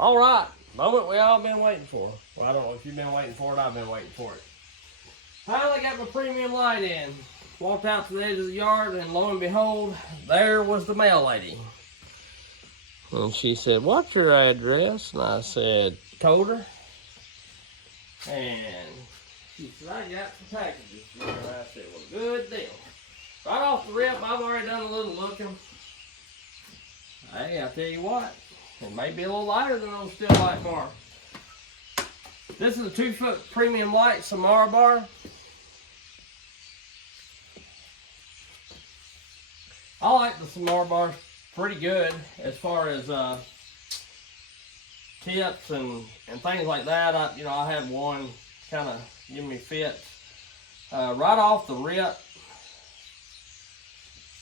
All right, moment we all been waiting for. Well, I don't know if you've been waiting for it, I've been waiting for it. Finally got my premium light in. Walked out to the edge of the yard, and lo and behold, there was the mail lady. And she said, "What's your address?" And I said, "Told her." And she said, "I got some packages." And I said, "Well, good deal." Right off the rip, I've already done a little looking. Hey, I'll tell you what, it may be a little lighter than those still light bar. This is a 2-foot premium light Tsmura bar. I like the Tsmura bars pretty good as far as tips and things like that. I have one kind of give me fits. Right off the rip,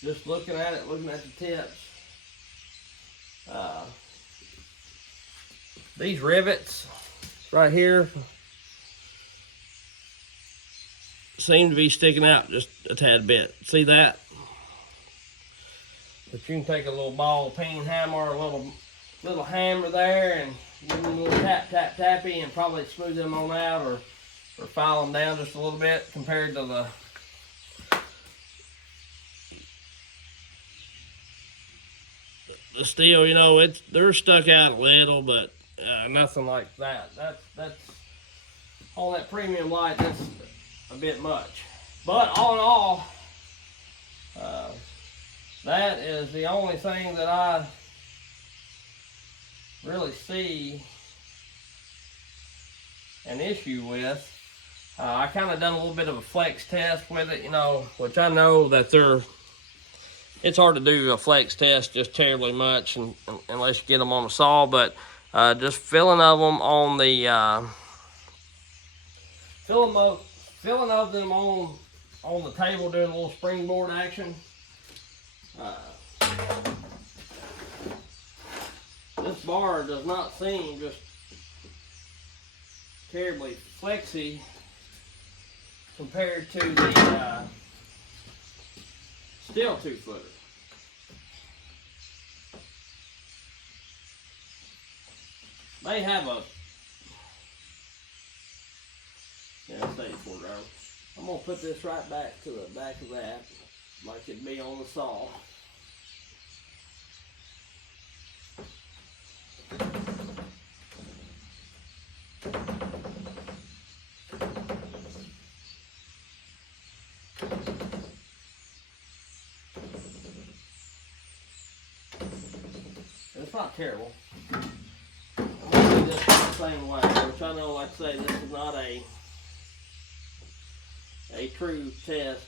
just looking at it, looking at the tips. These rivets right here seem to be sticking out just a tad bit. See that? But you can take a little ball peen hammer, a little hammer there, and give them a little tappy, and probably smooth them on out, or file them down just a little bit compared to the steel. You know, they're stuck out a little, but nothing like that. That's on that premium light. That's a bit much. But all in all, that is the only thing that I really see an issue with. I kind of done a little bit of a flex test with it, which I know that it's hard to do a flex test just terribly much unless you get them on a saw, but just filling of them on the filling of them on the table, doing a little springboard action. This bar does not seem just terribly flexy compared to the steel 2-footer. They have stay for it. I'm gonna put this right back to the back of that, like it'd be on the saw. It's not terrible. I'm gonna do this the same way, which I know, like I say, this is not a true test.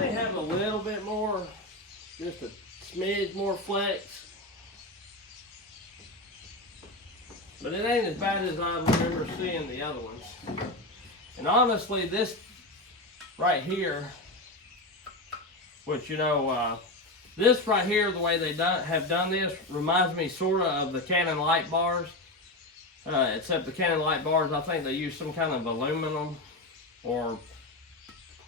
They have a little bit more, just a smidge more flex, but it ain't as bad as I remember seeing the other ones. And honestly, this right here, which this right here, the way they have done this, reminds me sort of the Canon light bars, except the Canon light bars, I think they use some kind of aluminum, or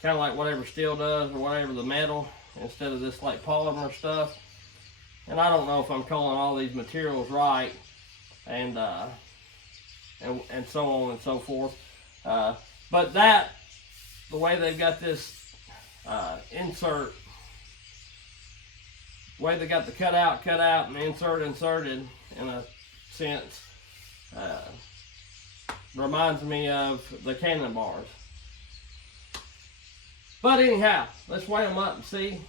kind of like whatever steel does, or whatever the metal, instead of this like polymer stuff. And I don't know if I'm calling all these materials right, and so on and so forth. But the way they've got this insert, the way they got the cut out, and the inserted in a sense, reminds me of the Canon bars. But anyhow, let's weigh them up and see.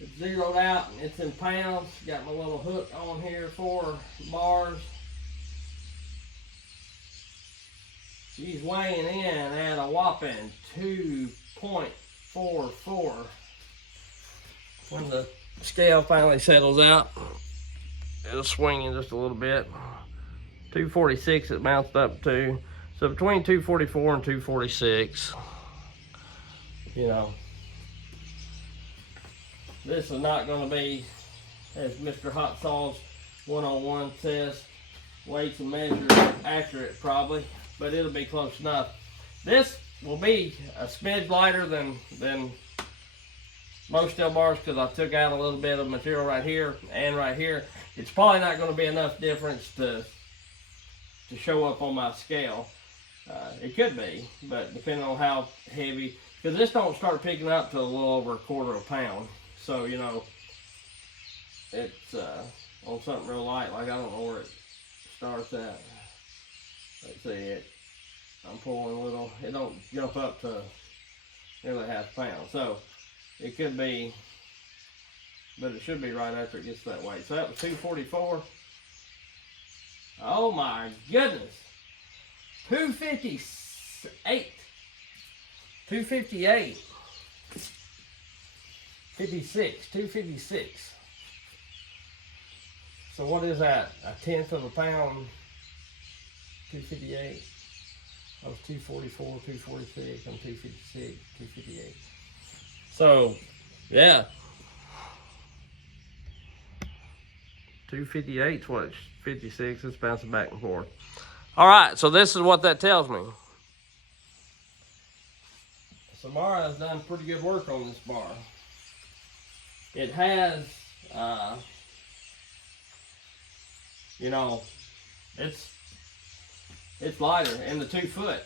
It's zeroed out and it's in pounds. Got my little hook on here for bars. She's weighing in at a whopping 2.44. When the scale finally settles out, it'll swing in just a little bit. 246 it mounts up to. So between 244 and 246, this is not going to be as Mr. Hot Sauce 101 says, weights and measures accurate probably, but it'll be close enough. This will be a smidge lighter than most steel bars because I took out a little bit of material right here and right here. It's probably not going to be enough difference to show up on my scale. It could be, but depending on how heavy, because this don't start picking up till a little over 1/4 pound. So, you know, it's on something real light, like I don't know where it starts at. Let's see, I'm pulling a little, it don't jump up to nearly 1/2 pound. So it could be, but it should be right after it gets that weight. So that was 244. Oh my goodness. 258. 258. 56. 256. So what is that? 1/10 of a pound. 258. I was 244, 246. I'm 256, 258. So, yeah. 258 is what it's 56. It's bouncing back and forth. All right, so this is what that tells me. Tsmura has done pretty good work on this bar. It has, you know, it's lighter in the 2 foot.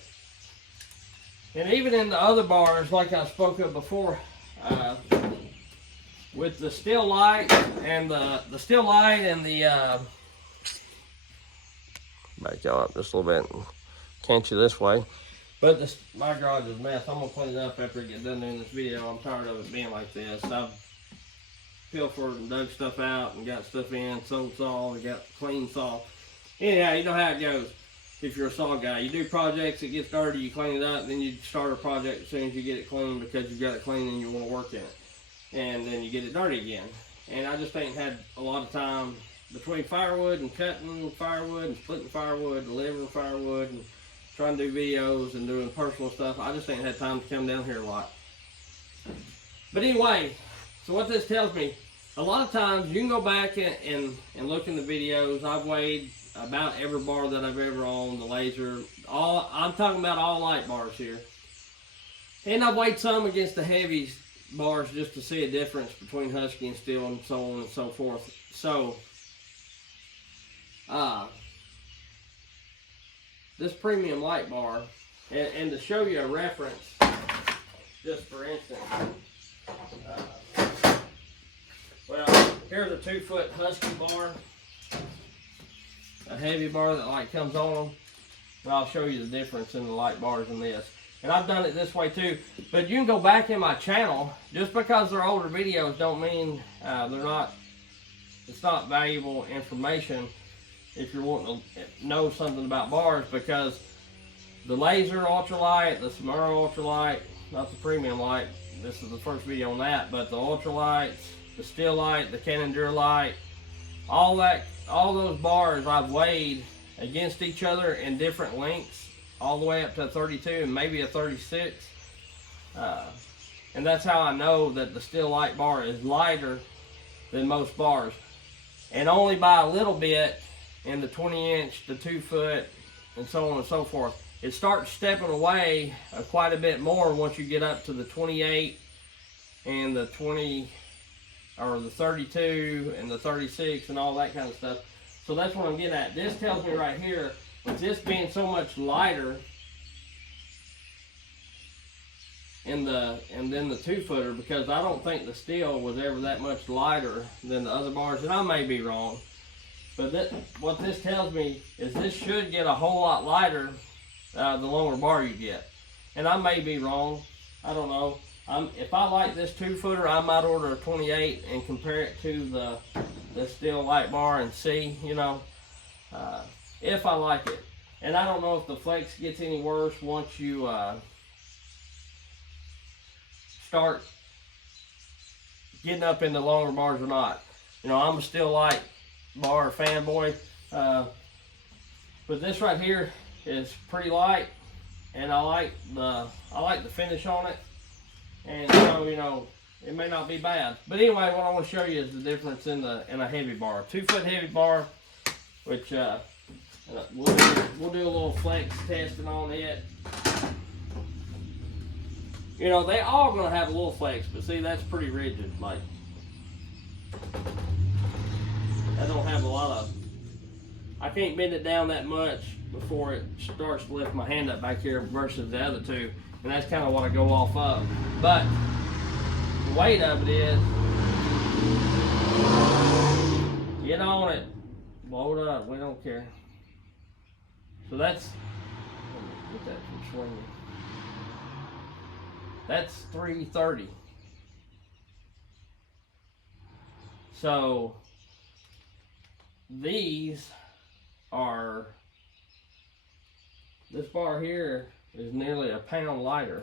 And even in the other bars, like I spoke of before, with the still light and the still light and the back y'all up just a little bit and can't you this way. But my garage is a mess. I'm gonna clean it up after I get done doing this video. I'm tired of it being like this. I've pilfered and dug stuff out and got stuff in, sold saw, and got clean saw. Anyhow, you know how it goes. If you're a saw guy, you do projects, it gets dirty, you clean it up, then you start a project as soon as you get it clean because you've got it clean and you want to work in it. And then you get it dirty again. And I just ain't had a lot of time between firewood and cutting firewood and splitting firewood, delivering firewood, and trying to do videos and doing personal stuff. I just ain't had time to come down here a lot. But anyway, so what this tells me, a lot of times you can go back and look in the videos. I've weighed about every bar that I've ever owned, the laser, I'm talking about all light bars here. And I've weighed some against the heavy bars just to see a difference between husky and steel and so on and so forth. So, this premium light bar, and to show you a reference, just for instance, well, here's a 2 foot husky bar, a heavy bar that like comes on them. And I'll show you the difference in the light bars in this. And I've done it this way too. But you can go back in my channel. Just because they're older videos don't mean it's not valuable information if you're wanting to know something about bars, because the laser ultralight, the Tsmura ultralight, not the premium light, this is the first video on that, but the ultralights, the still light, the Canon Duralight, all those bars I've weighed against each other in different lengths, all the way up to a 32 and maybe a 36. And that's how I know that the still light bar is lighter than most bars. And only by a little bit in the 20-inch, the 2 foot, and so on and so forth. It starts stepping away quite a bit more once you get up to the 28 and the 20, or the 32 and the 36 and all that kind of stuff. So that's what I'm getting at. This tells me right here, with this being so much lighter, and then the 2 footer, because I don't think the steel was ever that much lighter than the other bars, and I may be wrong. But what this tells me is this should get a whole lot lighter the longer bar you get. And I may be wrong. I don't know. If I like this 2 footer, I might order a 28 and compare it to the steel light bar and see, you know, if I like it. And I don't know if the flex gets any worse once you start getting up into longer bars or not. You know, I'm a steel light bar fanboy, but this right here is pretty light, and I like the finish on it. And so, you know, it may not be bad. But anyway, what I want to show you is the difference in a heavy bar. 2 foot heavy bar, which we'll do a little flex testing on it. You know, they all gonna have a little flex, but see, that's pretty rigid. Like, I don't have a lot of. I can't bend it down that much before it starts to lift my hand up back here versus the other two, and that's kind of what I go off of. But the weight of it is, get on it, blow it up. We don't care. So that's, get that from swinging. That's 330. So these are, this bar here is nearly a pound lighter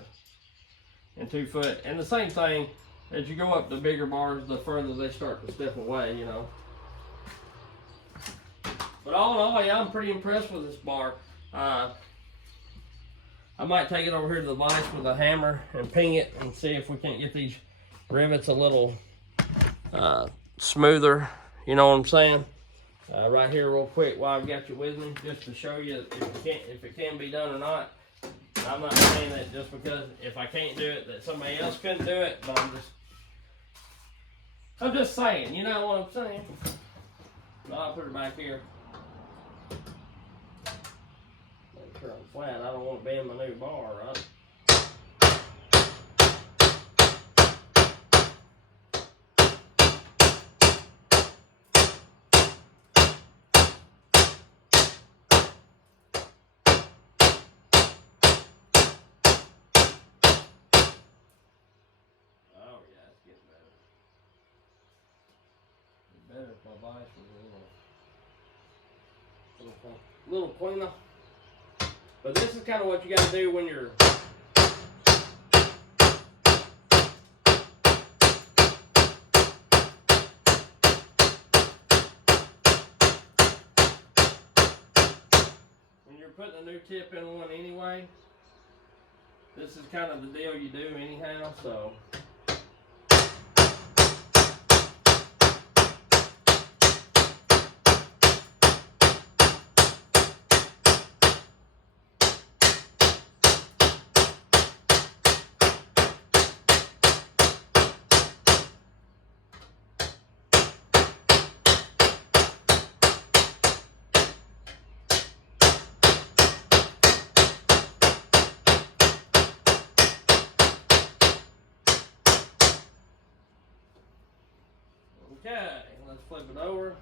and 2 foot. And the same thing, as you go up the bigger bars, the further they start to step away, you know. But all in all, yeah, I'm pretty impressed with this bar. I might take it over here to the vise with a hammer and ping it and see if we can't get these rivets a little smoother, you know what I'm saying? Right here real quick while I've got you with me, just to show you if it can be done or not. I'm not saying that just because if I can't do it that somebody else couldn't do it, but I'm just saying, you know what I'm saying? I'll put it back here. Make sure I'm flat. I don't want to bend my new bar, right? Better if my vise was a little cleaner. But this is kind of what you got to do when you're putting a new tip in one anyway. This is kind of the deal you do anyhow, so. Okay, let's flip it over.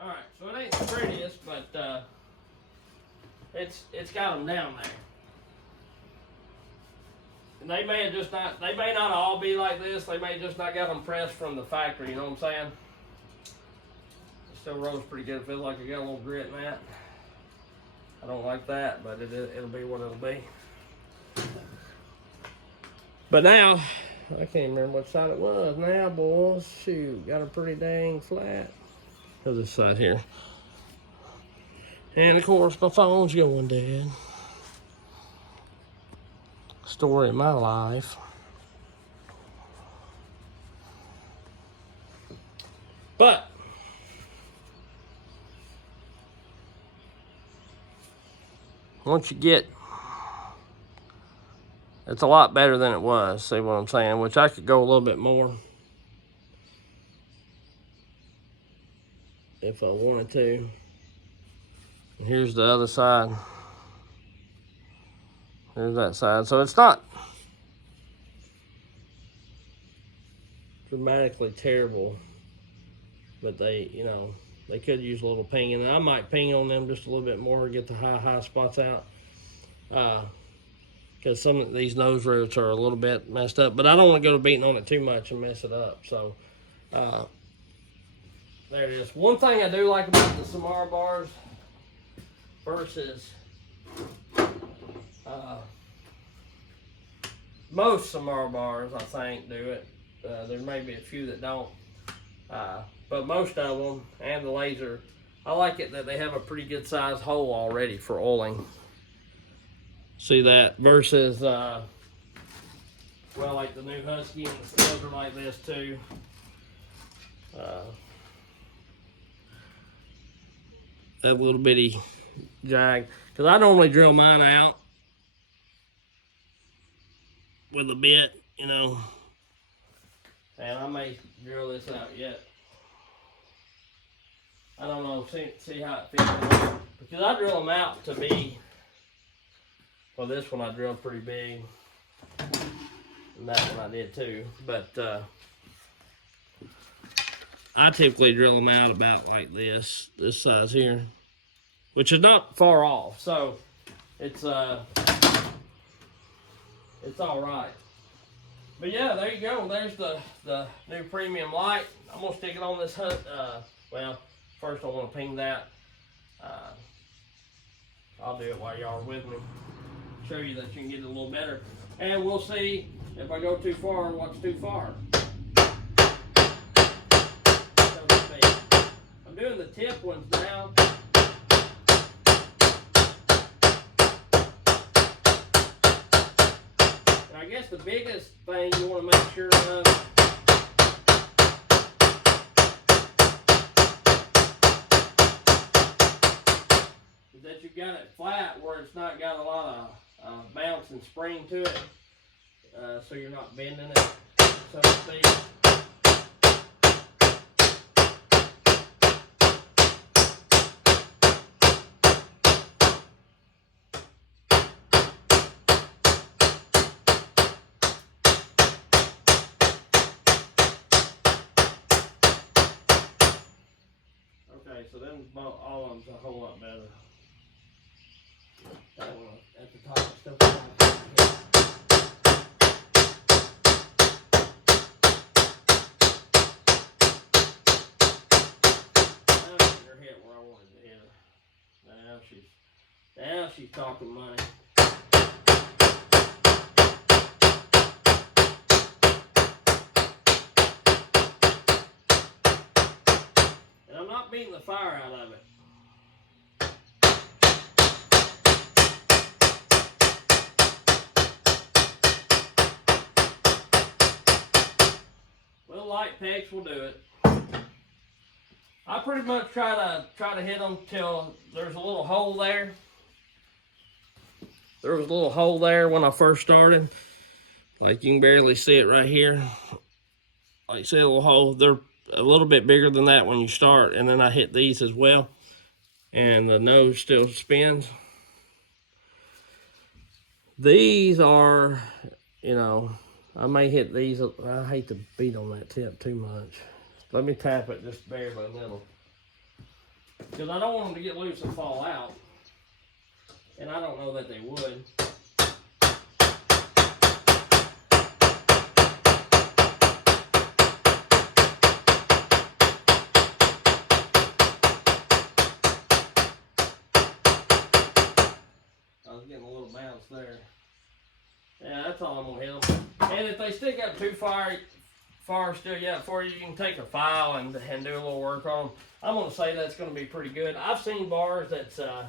All right, so it ain't the prettiest, but it's got them down there. And they may have just not, they may not all be like this. They may just not got them pressed from the factory, you know what I'm saying? It still rolls pretty good. It feels like it got a little grit in that. I don't like that, but it'll be what it'll be. But now, I can't remember what side it was now, boys. Shoot, got it pretty dang flat. Here's this side here. And of course, my phone's going dead. Story of my life. But once you get, it's a lot better than it was. See what I'm saying? Which I could go a little bit more if I wanted to. And here's the other side. There's that side. So it's not dramatically terrible, but they, you know, they could use a little pinging. I might ping on them just a little bit more to get the high spots out. Because some of these nose rivets are a little bit messed up, but I don't want to go to beating on it too much and mess it up. So there it is. One thing I do like about the Tsmura bars versus most Tsmura bars, I think, do it. There may be a few that don't, but most of them, and the laser, I like it that they have a pretty good sized hole already for oiling. See that? Versus, well, like the new Husky and the STIHLs are like this too. That little bitty jag, because I normally drill mine out with a bit, you know, and I may drill this out yet. I don't know, see how it feels, because I drill them out to be, well, this one I drilled pretty big, and that one I did too, but I typically drill them out about like this size here, which is not far off, so it's all right. But yeah, there you go. There's the new premium light. I'm gonna stick it on this well, first I want to ping that. I'll do it while y'all are with me. Show you that you can get it a little better, and we'll see if I go too far, what's too far. I'm doing the tip ones now. And I guess the biggest thing you want to make sure of is that you've got it flat where it's not got a lot of bounce and spring to it, so you're not bending it, so to speak. Okay, so then all of them's a whole lot better. That one at the top is still fine. Now her hit where I wanted to hit her. Now she's talking money. And I'm not beating the fire out of it. Little light pegs will do it. I pretty much try to hit them till there's a little hole there. There was a little hole there when I first started. Like you can barely see it right here. Like see a little hole. They're a little bit bigger than that when you start, and then I hit these as well, and the nose still spins. These are, you know, I may hit these. I hate to beat on that tip too much. Let me tap it just barely a little, because I don't want them to get loose and fall out, and I don't know that they would. Getting a little bounce there. Yeah, that's all I'm gonna hit them. And if they stick up too far still yet for you, you can take a file and do a little work on them. I'm gonna say that's gonna be pretty good. I've seen bars that's a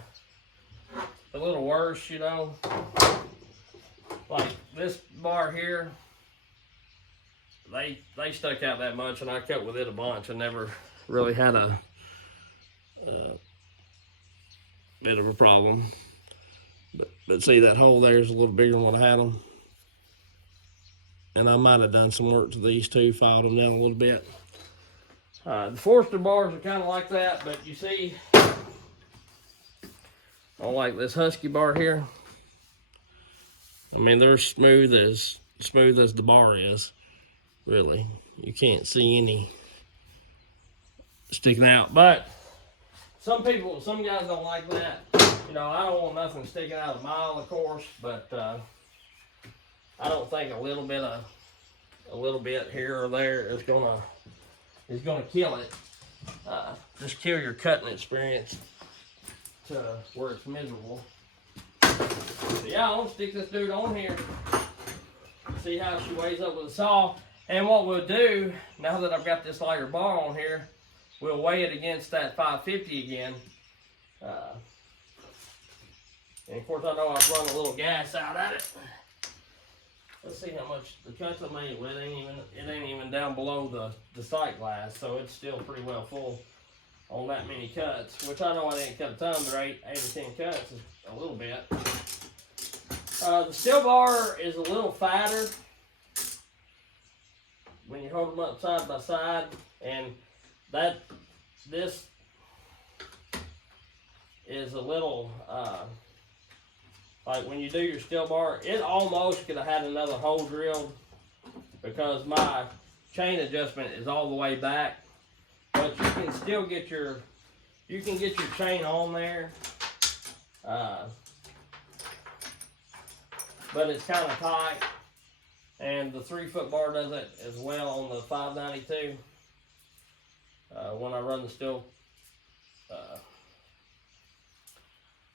little worse, you know. Like this bar here, they stuck out that much, and I cut with it a bunch. I never really had a bit of a problem. But see, that hole there is a little bigger than what I had them. And I might have done some work to these too, filed them down a little bit. The Forster bars are kind of like that, but you see, I don't like this Husky bar here. I mean, they're smooth as the bar is, really. You can't see any sticking out, but some guys don't like that. You know, I don't want nothing sticking out a mile, of course, but I don't think a little bit here or there is gonna kill it. just kill your cutting experience to where it's miserable. So yeah, I'm gonna stick this dude on here, see how she weighs up with the saw. And what we'll do, now that I've got this lighter bar on here, we'll weigh it against that 550 again. And of course I know I've run a little gas out at it. Let's see how much the cuts I made. Well, it ain't even down below the sight glass, so it's still pretty well full on that many cuts, which I know I didn't cut a ton, but 8 or 10 cuts is a little bit. The steel bar is a little fatter when you hold them up side by side, and this is a little like when you do your steel bar, it almost could have had another hole drilled because my chain adjustment is all the way back, but you can still get your chain on there, but it's kind of tight. And the 3-foot bar does it as well on the 592. When I run the steel,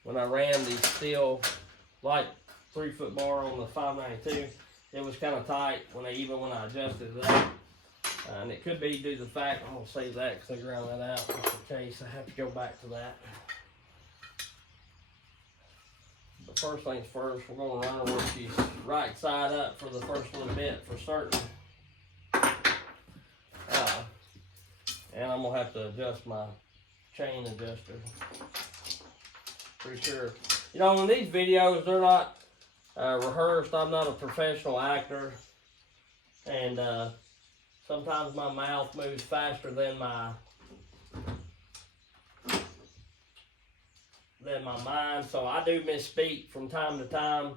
when I ran the steel light 3-foot bar on the 592, it was kind of tight when I adjusted it up. And it could be due to the fact, I'm gonna save that because I ground that out just in case I have to go back to that. But first things first, we're gonna run her where she's right side up for the first little bit for certain. And I'm gonna have to adjust my chain adjuster. Pretty sure. You know, in these videos, they're not rehearsed. I'm not a professional actor. And sometimes my mouth moves faster than my mind. So I do misspeak from time to time.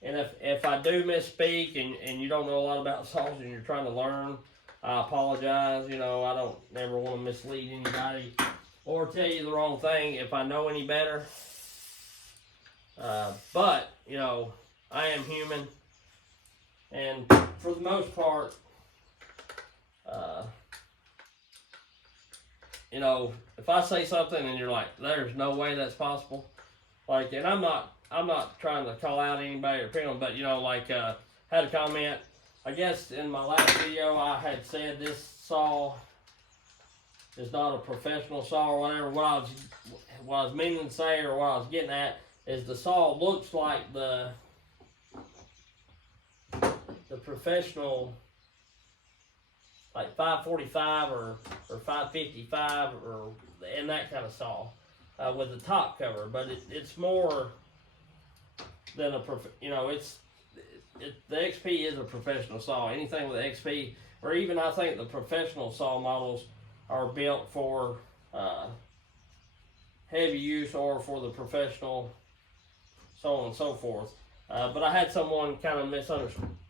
And if I do misspeak and you don't know a lot about saws and you're trying to learn, I apologize. You know, I don't ever want to mislead anybody or tell you the wrong thing if I know any better. But, you know, I am human. And for the most part, you know, if I say something and you're like, there's no way that's possible. Like, and I'm not trying to call out anybody or pick on, but, you know, like, had a comment. I guess in my last video I had said this saw is not a professional saw or whatever. What I was meaning to say, or what I was getting at, is the saw looks like the professional, like 545 or 555 or and that kind of saw with the top cover, but it's more than a you know, the XP is a professional saw. Anything with XP, or even I think the professional saw models are built for heavy use or for the professional, so on and so forth. But I had someone kind of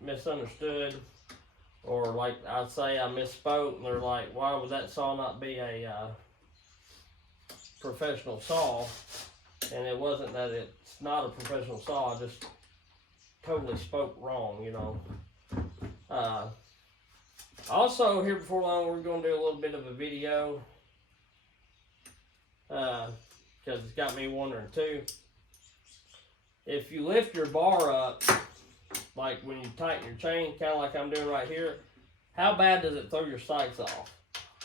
misunderstood, or like I'd say I misspoke, and they're like, why would that saw not be a professional saw? And it wasn't that it's not a professional saw, I just totally spoke wrong, you know. Also, here before long, we're going to do a little bit of a video, because it's got me wondering too. If you lift your bar up, like when you tighten your chain, kind of like I'm doing right here, how bad does it throw your sights off?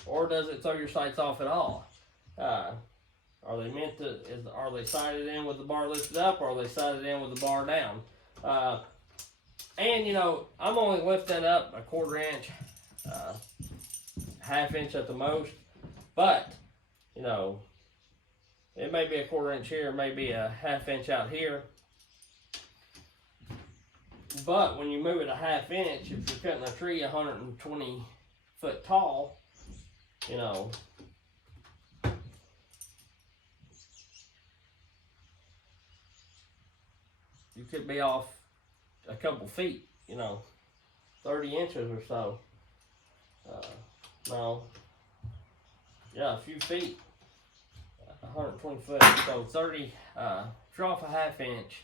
Or does it throw your sights off at all? Are they meant to, are they sighted in with the bar lifted up, or are they sighted in with the bar down? And you know, I'm only lifting up a 1/4 inch, 1/2 inch at the most, but you know, it may be a 1/4 inch here, maybe a 1/2 inch out here. But when you move it a 1/2 inch, if you're cutting a tree 120 foot tall, you know, you could be off a couple feet, you know, 30 inches or so. No, yeah, a few feet, 120 foot, so 30, if you're off a 1/2 inch,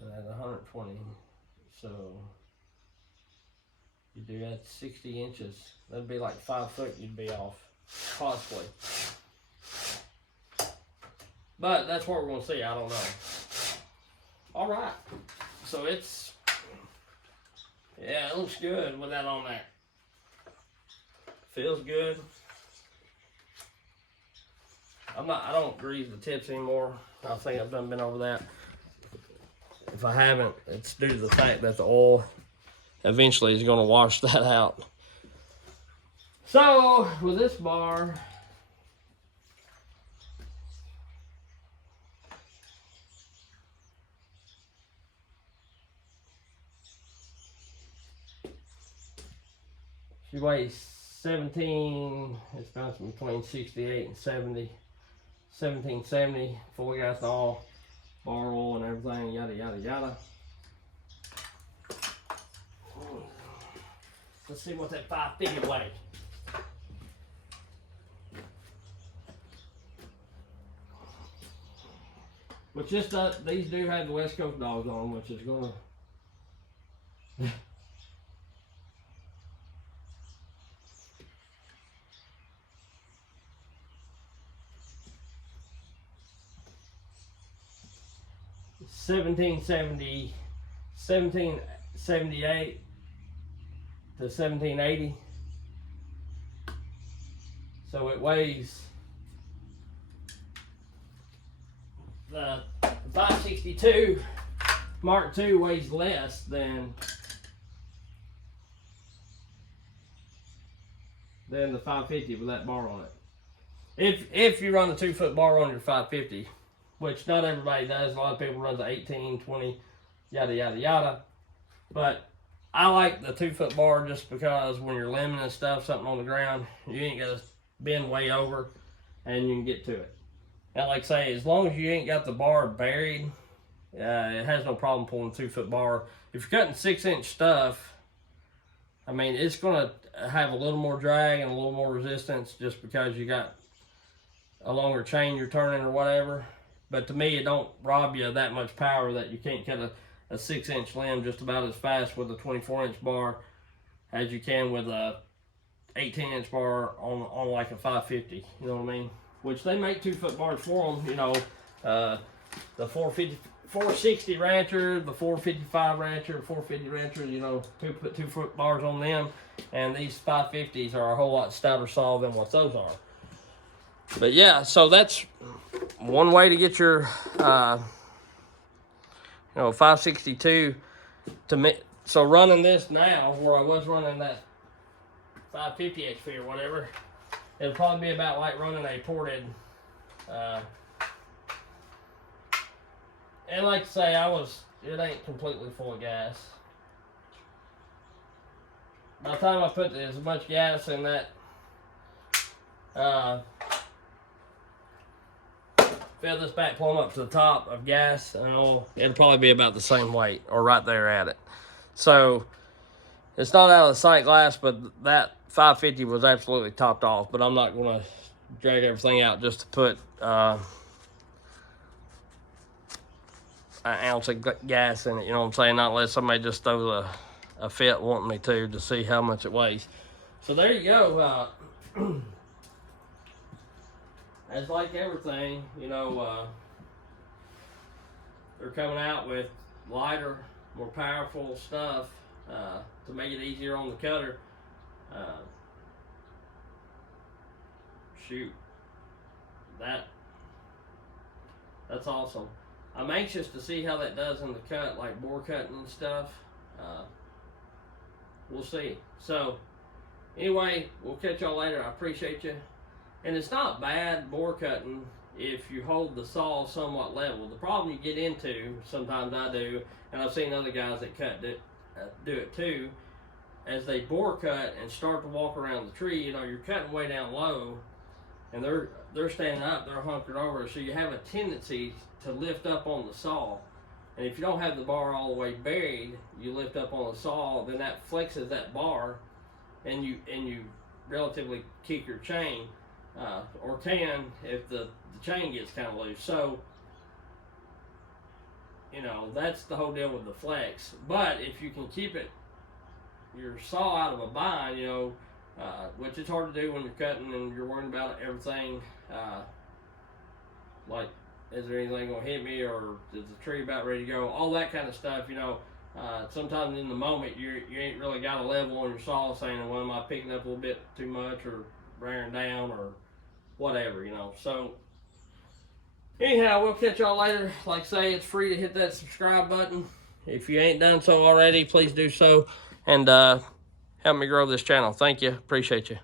at 120, so You do that 60 inches. That'd be like 5 foot you'd be off, possibly. But that's what we're gonna see, I don't know. All right, so it's, yeah, it looks good with that on there. Feels good. I don't grease the tips anymore. I think I've been over that. If I haven't, it's due to the fact that the oil eventually is going to wash that out. So with this bar, she weighs 17, it's bouncing between 68 and 70, 1770, 4 gallons of oil, bar oil and everything, yada, yada, yada. Let's see what that 550 weighs. Which these do have the West Coast dogs on, which is gonna $17.78 to 1780. So it weighs, the 562 Mark II weighs less than the 550 with that bar on it. If you run a 2 foot bar on your 550, which not everybody does. A lot of people run the 18, 20, yada, yada, yada. But I like the 2 foot bar just because when you're limbing and stuff, something on the ground, you ain't got to bend way over and you can get to it. And like I say, as long as you ain't got the bar buried, it has no problem pulling a 2 foot bar. If you're cutting 6-inch stuff, I mean, it's going to have a little more drag and a little more resistance just because you got a longer chain you're turning or whatever. But to me, it don't rob you of that much power that you can't cut a 6-inch limb just about as fast with a 24-inch bar as you can with a 18-inch bar on like a 550. You know what I mean? Which they make 2 foot bars for them. You know, the 460 Rancher, the 455 Rancher, 450 Rancher. You know, 2 foot bars on them, and these 550s are a whole lot stouter saw than what those are. But yeah, so that's one way to get your, 562 to me. So running this now, where I was running that 550 HP or whatever, it'll probably be about like running a ported. And like I say, it ain't completely full of gas. By the time I put as much gas in that, fill this back plumb up to the top of gas and oil, it'll probably be about the same weight or right there at it. So it's not out of the sight glass, but that 550 was absolutely topped off. But I'm not going to drag everything out just to put an ounce of gas in it, you know what I'm saying? Not unless somebody just throws a fit wanting me to see how much it weighs. So there you go. As like everything, you know, they're coming out with lighter, more powerful stuff to make it easier on the cutter. Shoot, that's awesome. I'm anxious to see how that does in the cut, like bore cutting and stuff. We'll see. So anyway, we'll catch y'all later. I appreciate you. And it's not bad bore cutting if you hold the saw somewhat level. The problem you get into, sometimes I do, and I've seen other guys that do it too, as they bore cut and start to walk around the tree, you know, you're cutting way down low, and they're standing up, they're hunkered over, so you have a tendency to lift up on the saw. And if you don't have the bar all the way buried, you lift up on the saw, then that flexes that bar, and you relatively kick your chain. Or can if the chain gets kind of loose. So, you know, that's the whole deal with the flex. But if you can keep it your saw out of a bind, you know, which is hard to do when you're cutting and you're worrying about everything, like, is there anything gonna hit me, or is the tree about ready to go? All that kind of stuff, you know. Sometimes in the moment you ain't really got a level on your saw, saying, well, am I picking up a little bit too much or bearing down or whatever, you know. So anyhow, we'll catch y'all later. Like I say, it's free to hit that subscribe button. If you ain't done so already, please do so, and help me grow this channel. Thank you. Appreciate you.